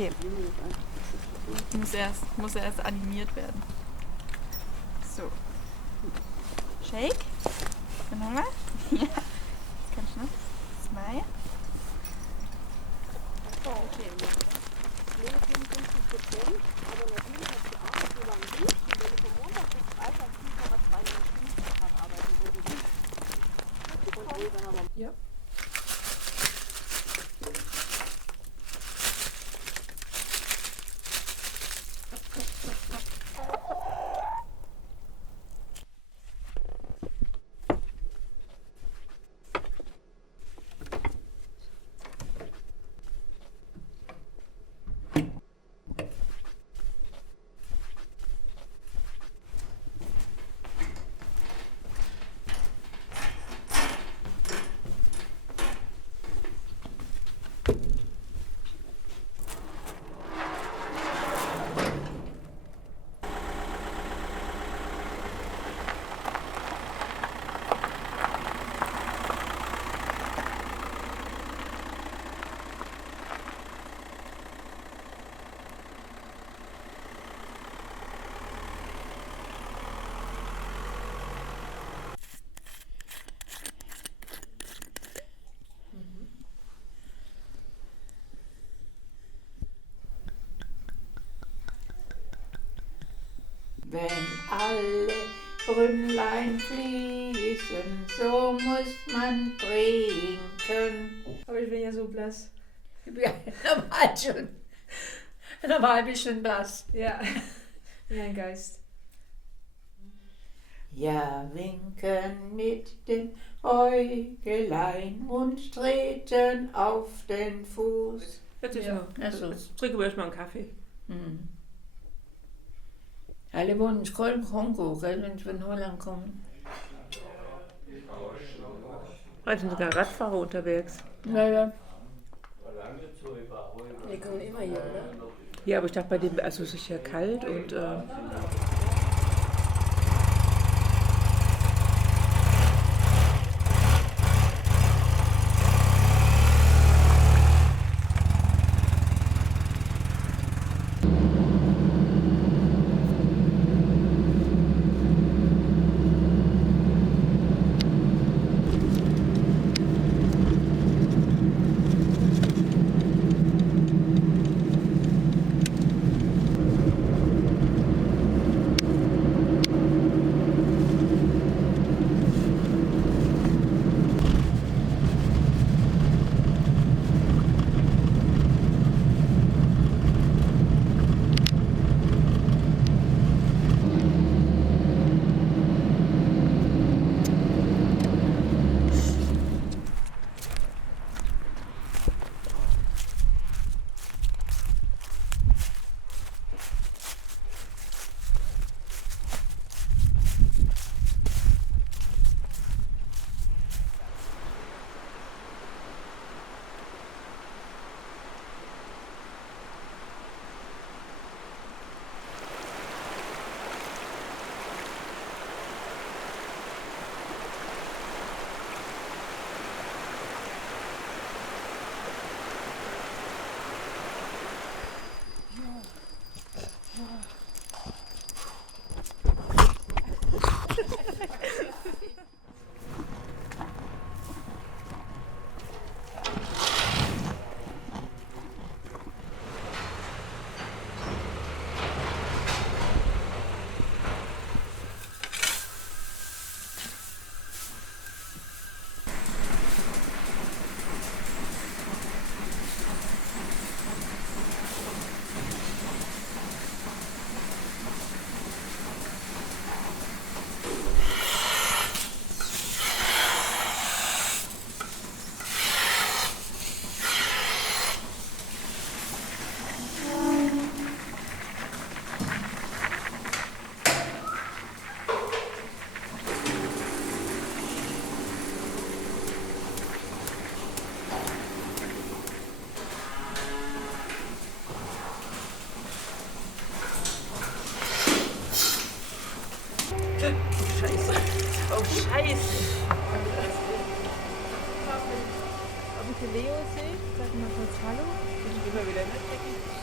Okay. Muss erst animiert werden. So. Shake. Und nochmal. Ja. Jetzt kannst du noch. Smile. Okay. Aber natürlich hat die Arbeit so lange nicht. Und wenn ich von Montag bis Freitag 7,2 Stunden am Tag arbeiten würde, dann aber. Ja. Wenn alle Brünnlein fließen, so muss man trinken. Aber ich bin ja so blass. Ja, normal bist du blass. Ja, wie ein Geist. Ja, winken mit den Äugelein und treten auf den Fuß. Jetzt ist Ja, also. Jetzt trinken wir erstmal einen Kaffee. Hm. Alle wohnen in Kongo, gell, wenn sie von Holland kommen. Heute sind sogar Radfahrer unterwegs. Naja. Die kommen immer hier, oder? Ja, aber ich dachte bei dem, also es ist ja kalt und Scheiße. Oh, Scheiße. Ob ich den Leo sehe, sag mal kurz Hallo. Ich will mal wieder mitdenken.